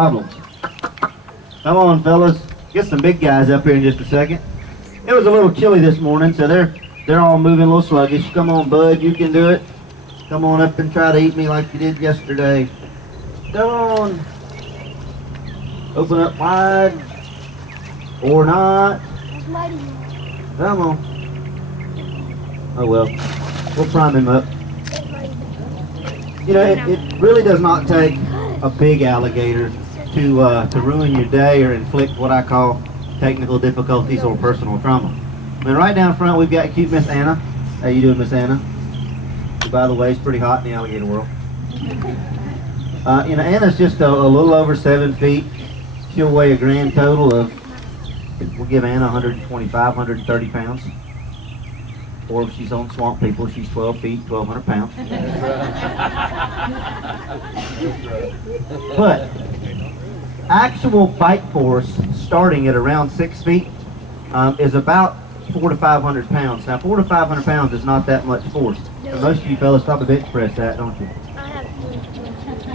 Problems. Come on, fellas. Get some big guys up here in just a second. It was a little chilly this morning, so they're all moving a little sluggish. Come on, bud, you can do it. Come on up and try to eat me like you did yesterday. Come on. Open up wide. Or not. Come on. Oh well. We'll prime him up. You know, it really does not take a big alligator to ruin your day or inflict what I call technical difficulties or personal trauma. And right down front we've got cute Miss Anna. How you doing, Miss Anna? Who, by the way, is pretty hot in the alligator world. You know, Anna's just a little over 7 feet. She'll weigh a grand total of, we'll give Anna 125, 130 pounds. Or if she's on Swamp People, she's 12 feet, 1,200 pounds. But actual bite force starting at around 6 feet is about 400 to 500 pounds. Now 400 to 500 pounds is not that much force. And most of you fellas probably bench press that, don't you?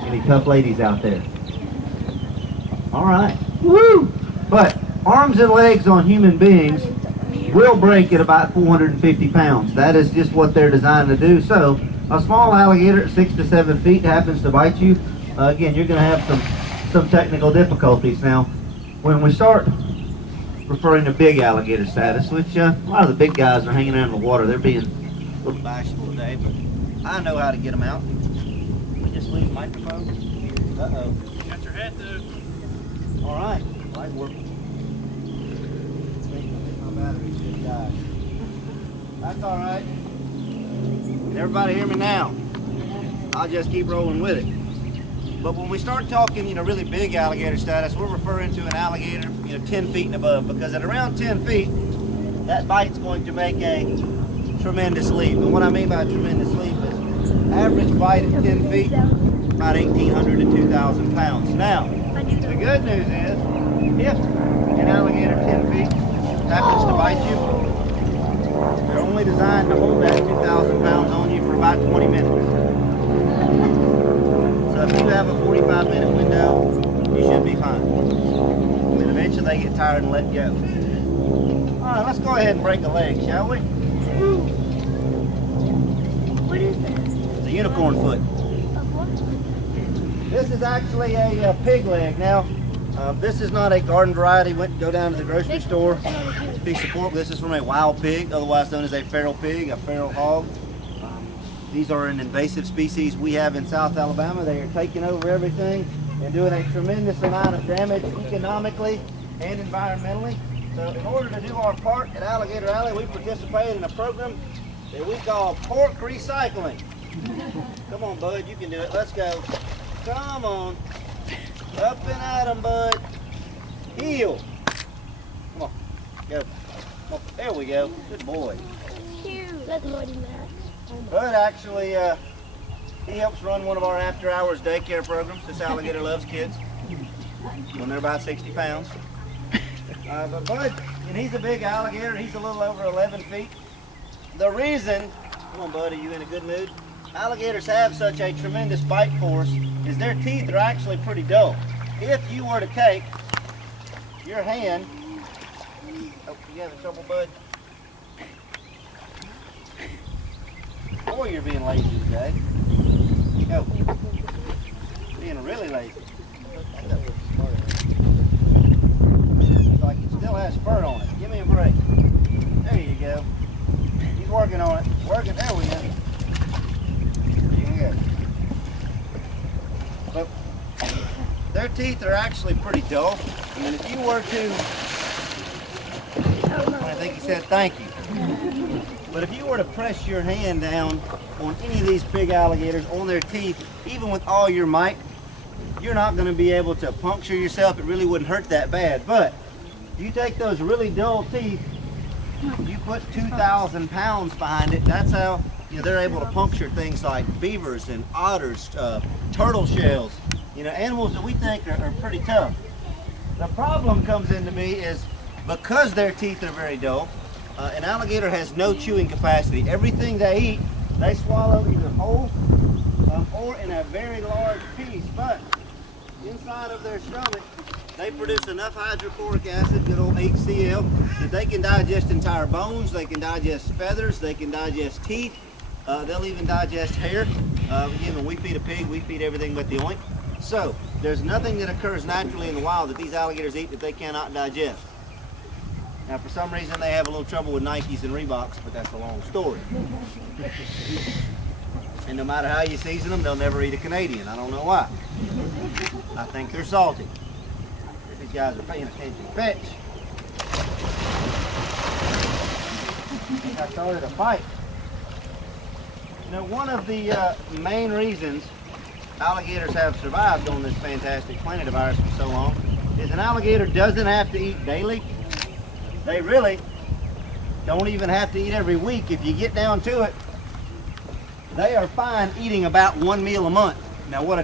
Any tough ladies out there? All right. Woo! But arms and legs on human beings will break at about 450 pounds. That is just what they're designed to do. So a small alligator at 6 to 7 feet happens to bite you. Again, you're going to have some technical difficulties. Now, when we start referring to big alligator status, which a lot of the big guys are hanging out in the water, they're being a little bashful today, but I know how to get them out. We just leave the microphone. Uh-oh. Got your hat though. All right. Light work. My battery's just died. That's all right. Everybody hear me now? I'll just keep rolling with it. But when we start talking, you know, really big alligator status, we're referring to an alligator, you know, 10 feet and above, because at around 10 feet, that bite's going to make a tremendous leap. And what I mean by a tremendous leap is average bite at 10 feet, about 1,800 to 2,000 pounds. Now, the good news is, if an alligator 10 feet happens to bite you, they're only designed to hold that 2,000 pounds on you for about 20 minutes. So if you have a 45-minute window, you should be fine. And then eventually they get tired and let go. All right, let's go ahead and break a leg, shall we? What is that? It's a unicorn foot. This is actually a pig leg. Now, this is not a garden variety. Go down to the grocery store. It's a piece of pork. This is from a wild pig, otherwise known as a feral pig, a feral hog. These are an invasive species we have in South Alabama. They are taking over everything and doing a tremendous amount of damage economically and environmentally. So in order to do our part at Alligator Alley, we participate in a program that we call pork recycling. Come on, bud, you can do it. Let's go. Come on. Up and at 'em, bud. Heel. Come on. Go. Come on. There we go. Good boy. Cute. That's Mighty Max. Bud actually, he helps run one of our after-hours daycare programs. This alligator loves kids when they're about 60 pounds. But Bud, and he's a big alligator. He's a little over 11 feet. The reason, come on, Bud, are you in a good mood? Alligators have such a tremendous bite force is their teeth are actually pretty dull. If you were to take your hand, oh, you having trouble, Bud? Boy, you're being lazy today. Go. Being really lazy. It's like it still has fur on it. Give me a break. There you go. He's working on it. Working. There we go. Good. But their teeth are actually pretty dull. I mean, if you were to, I think he said thank you. But if you were to press your hand down on any of these big alligators, on their teeth, even with all your might, you're not going to be able to puncture yourself. It really wouldn't hurt that bad. But you take those really dull teeth, you put 2,000 pounds behind it, that's how they're able to puncture things like beavers and otters, turtle shells, animals that we think are pretty tough. The problem comes into me is because their teeth are very dull, an alligator has no chewing capacity. Everything they eat, they swallow either whole or in a very large piece. But inside of their stomach, they produce enough hydrochloric acid, good old HCl, that they can digest entire bones, they can digest feathers, they can digest teeth, they'll even digest hair. Again, when we feed a pig, we feed everything but the oink. So, there's nothing that occurs naturally in the wild that these alligators eat that they cannot digest. Now, for some reason, they have a little trouble with Nikes and Reeboks, but that's a long story. And no matter how you season them, they'll never eat a Canadian. I don't know why. I think they're salty. These guys are paying attention. Fetch. I started a fight. You know, one of the main reasons alligators have survived on this fantastic planet of ours for so long is an alligator doesn't have to eat daily. They really don't even have to eat every week. If you get down to it, they are fine eating about one meal a month. Now, what a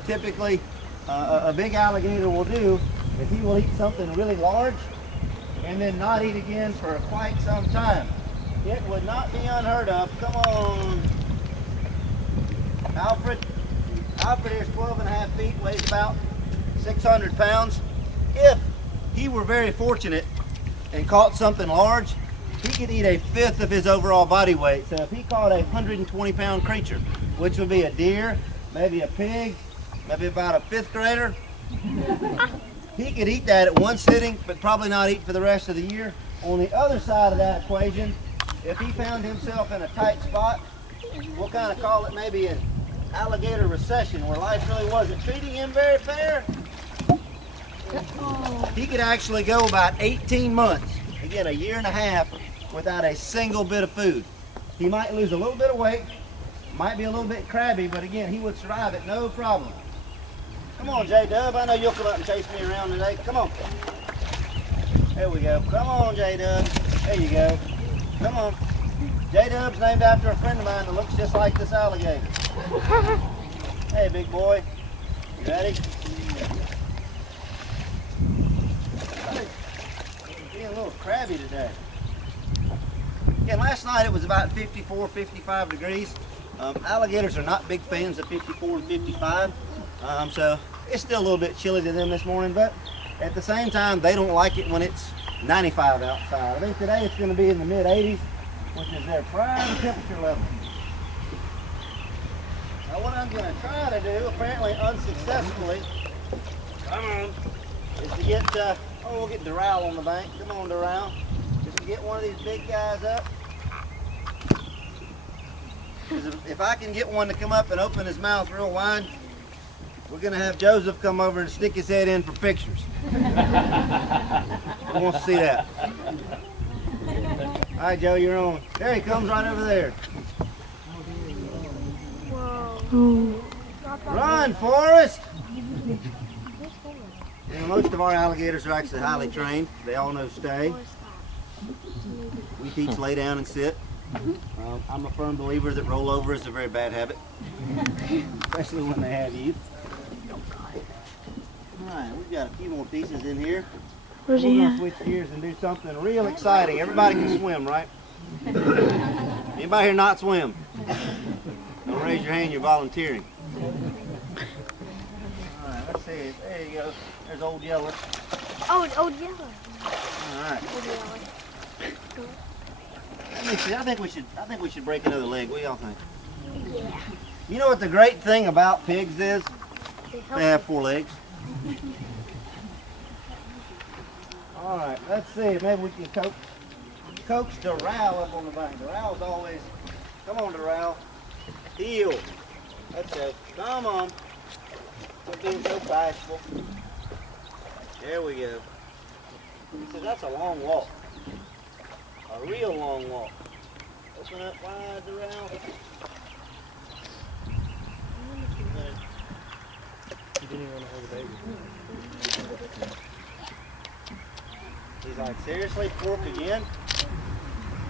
big alligator will do is he will eat something really large and then not eat again for quite some time. It would not be unheard of. Come on, Alfred. Alfred is 12.5 feet, weighs about 600 pounds. If he were very fortunate and caught something large, he could eat a fifth of his overall body weight. So if he caught a 120-pound creature, which would be a deer, maybe a pig, maybe about a fifth grader, he could eat that at one sitting, but probably not eat for the rest of the year. On the other side of that equation, if he found himself in a tight spot, we'll kind of call it maybe an alligator recession, where life really wasn't treating him very fair, he could actually go about 18 months, again a year and a half, without a single bit of food. He might lose a little bit of weight, might be a little bit crabby, but again, he would survive it, no problem. Come on, J-Dub, I know you'll come up and chase me around today. Come on. There we go. Come on, J-Dub. There you go. Come on. J-Dub's named after a friend of mine that looks just like this alligator. Hey, big boy. You ready? Being a little crabby today. Again, last night it was about 54, 55 degrees. Alligators are not big fans of 54 and 55, so it's still a little bit chilly to them this morning, but at the same time, they don't like it when it's 95 outside. I think today it's going to be in the mid-80s, which is their prime temperature level. Now what I'm going to try to do, apparently unsuccessfully, come on, is to get, we'll get Doral on the bank. Come on, Doral. Just to get one of these big guys up. If I can get one to come up and open his mouth real wide, we're going to have Joseph come over and stick his head in for pictures. Who wants to see that? All right, Joe, you're on. There he comes right over there. Whoa. Run, Forrest! You know, most of our alligators are actually highly trained. They all know stay. We teach lay down and sit. I'm a firm believer that rollover is a very bad habit, especially when they have you. Alright, we've got a few more pieces in here. We're going to switch gears and do something real exciting. Everybody can swim, right? Anybody here not swim? Don't raise your hand, you're volunteering. Alright, let's see. There you go. There's Old Yeller. Oh, it's Old Yeller. Alright. Old Yeller. Let me see. I think we should break another leg. What do y'all think? Yeah. You know what the great thing about pigs is? They have 4 legs. All right, let's see. Maybe we can coax Doral up on the bank. Doral's always, come on, Doral. Heel. Let's go. Come on. Quit being so bashful. There we go. He says that's a long walk. A real long walk. Open up wide, Doral. You didn't even want to hold the baby. He's like, seriously, pork again?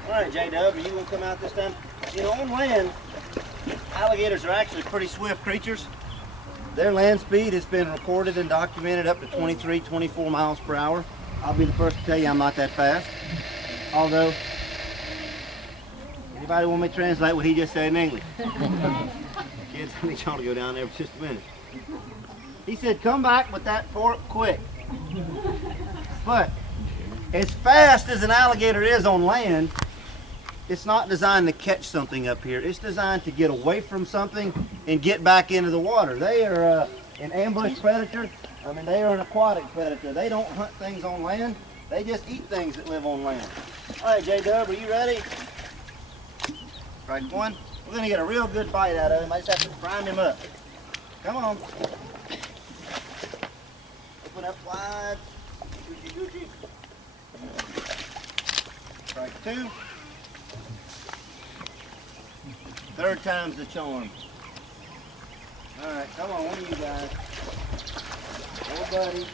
All right, J-Dub, are you going to come out this time? You know, on land, alligators are actually pretty swift creatures. Their land speed has been recorded and documented up to 23, 24 miles per hour. I'll be the first to tell you I'm not that fast. Although, anybody want me to translate what he just said in English? Kids, I need y'all to go down there for just a minute. He said, come back with that fork quick. But as fast as an alligator is on land, it's not designed to catch something up here. It's designed to get away from something and get back into the water. They are an ambush predator. I mean, they are an aquatic predator. They don't hunt things on land. They just eat things that live on land. All right, J-Dub, are you ready? Strike one. We're going to get a real good bite out of him. I just have to prime him up. Come on. Open up wide. Gucci, Gucci. Strike two. Third time's the charm. All right, come on, one of you guys. Oh, buddy.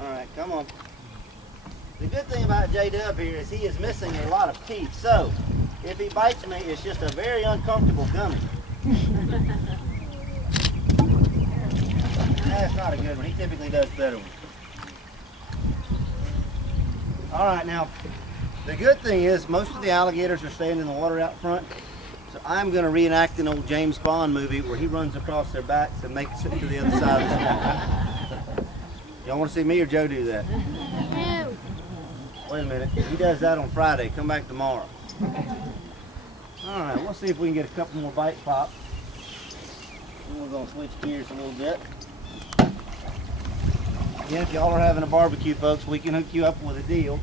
All right, come on. The good thing about J-Dub here is he is missing a lot of teeth. So, if he bites me, it's just a very uncomfortable gummy. That's not a good one. He typically does better ones. All right, now, the good thing is most of the alligators are staying in the water out front. So I'm going to reenact an old James Bond movie where he runs across their backs and makes it to the other side of the swamp. Y'all want to see me or Joe do that? No. Wait a minute. He does that on Friday. Come back tomorrow. All right, we'll see if we can get a couple more bite pops. And we're going to switch gears a little bit. Again, if y'all are having a barbecue, folks, we can hook you up with a deal.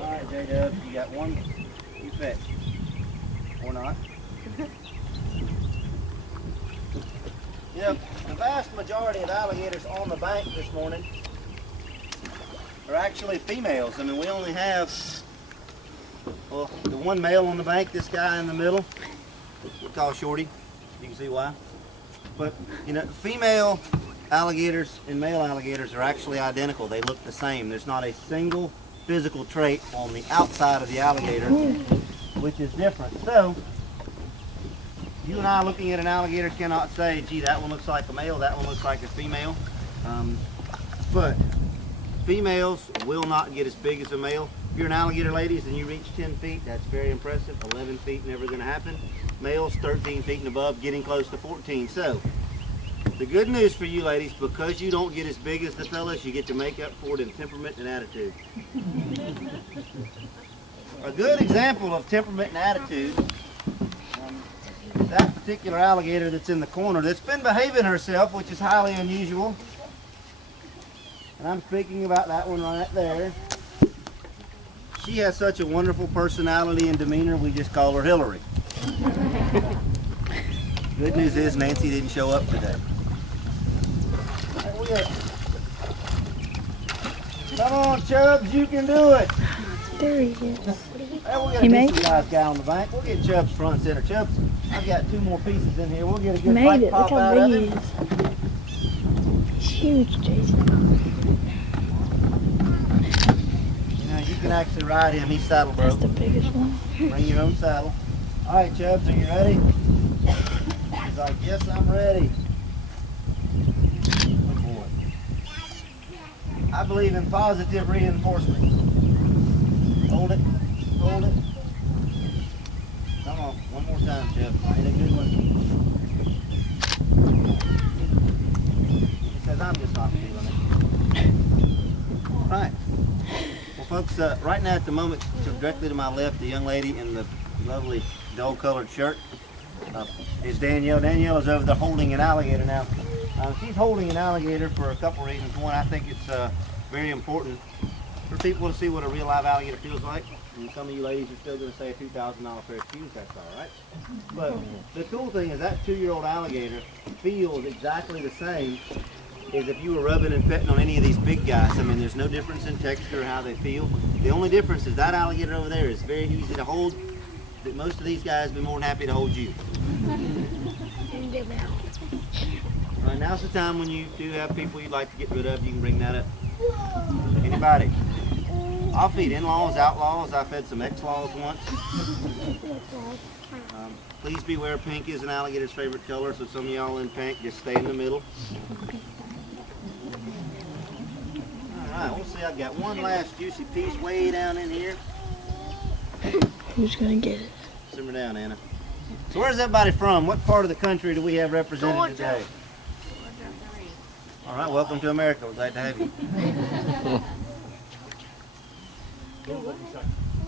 All right, J-Dub, you got one. You fetch. Or not. Yep, the vast majority of alligators on the bank this morning are actually females. I mean, we only have, well, the one male on the bank, this guy in the middle, we call Shorty. You can see why. But, you know, female alligators and male alligators are actually identical. They look the same. There's not a single physical trait on the outside of the alligator which is different. So, you and I looking at an alligator cannot say, gee, that one looks like a male, that one looks like a female. But females will not get as big as a male. If you're an alligator, ladies, and you reach 10 feet, that's very impressive. 11 feet, never going to happen. Males, 13 feet and above, getting close to 14. So, the good news for you ladies, because you don't get as big as the fellas, you get to make up for it in temperament and attitude. A good example of temperament and attitude, that particular alligator that's in the corner that's been behaving herself, which is highly unusual. And I'm speaking about that one right there. She has such a wonderful personality and demeanor, we just call her Hillary. Good news is Nancy didn't show up today. Come on, Chubbs, you can do it. There he is. Hey, we'll get a decent sized guy on the bank. We'll get Chubbs front center. Chubbs, I've got 2 more pieces in here. We'll get a He good made bite it. pop Look how out of big he him. is. He's huge, Jason. You know, you can actually ride him. He's saddle That's broke. the biggest one. Bring your own saddle. All right, Chubbs, are you ready? He's like, yes, I'm ready. Oh boy. I believe in positive reinforcement. Hold it. Hold it. Come on, one more time, Chubbs. Ain't a good one. He says, I'm just not feeling it. All right. Well, folks, right now at the moment, directly to my left, the young lady in the lovely dull-colored shirt is Danielle. Danielle is over there holding an alligator now. She's holding an alligator for a couple reasons. One, I think it's very important for people to see what a real live alligator feels like. And some of you ladies are still going to say a $2,000 pair of shoes, that's all right. But the cool thing is that 2-year-old alligator feels exactly the same as if you were rubbing and petting on any of these big guys. I mean, there's no difference in texture or how they feel. The only difference is that alligator over there is very easy to hold. That most of these guys would be more than happy to hold you. All right, now's the time when you do have people you'd like to get rid of. You can bring that up. Anybody? I'll feed in-laws, outlaws. I fed some ex-laws once. Please beware, pink is an alligator's favorite color, so some of y'all in pink, just stay in the middle. All right, we'll see. I've got one last juicy piece way down in here. Who's gonna get it? Simmer down, Anna. So where's everybody from? What part of the country do we have represented Georgia. today? All right, welcome to America. We're glad to have you.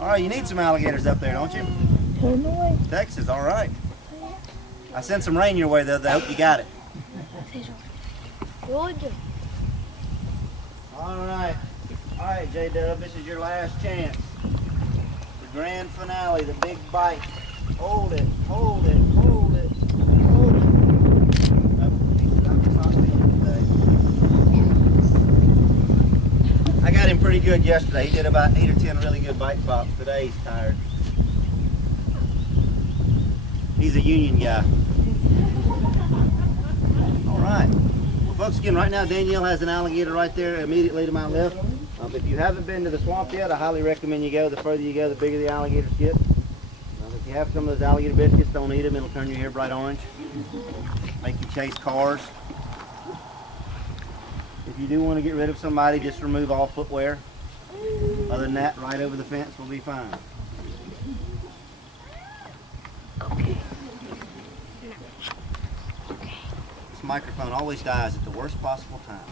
All right, you need some alligators up there, don't you? Illinois. Texas, all right. I sent some rain your way the other day. I hope you got it. Georgia. All right, J-Dub, this is your last chance. The grand finale, the big bite. Hold it, hold it, hold it, hold it. I'm not feeling today. I got him pretty good yesterday. He did about 8 or 10 really good bite pops. Today he's tired. He's a union guy. All right. Folks, again, right now Danielle has an alligator right there immediately to my left. If you haven't been to the swamp yet, I highly recommend you go. The further you go, the bigger the alligators get. If you have some of those alligator biscuits, don't eat them. It'll turn your hair bright orange. Make you chase cars. If you do want to get rid of somebody, just remove all footwear. Other than that, right over the fence will be fine. Okay. This microphone always dies at the worst possible time.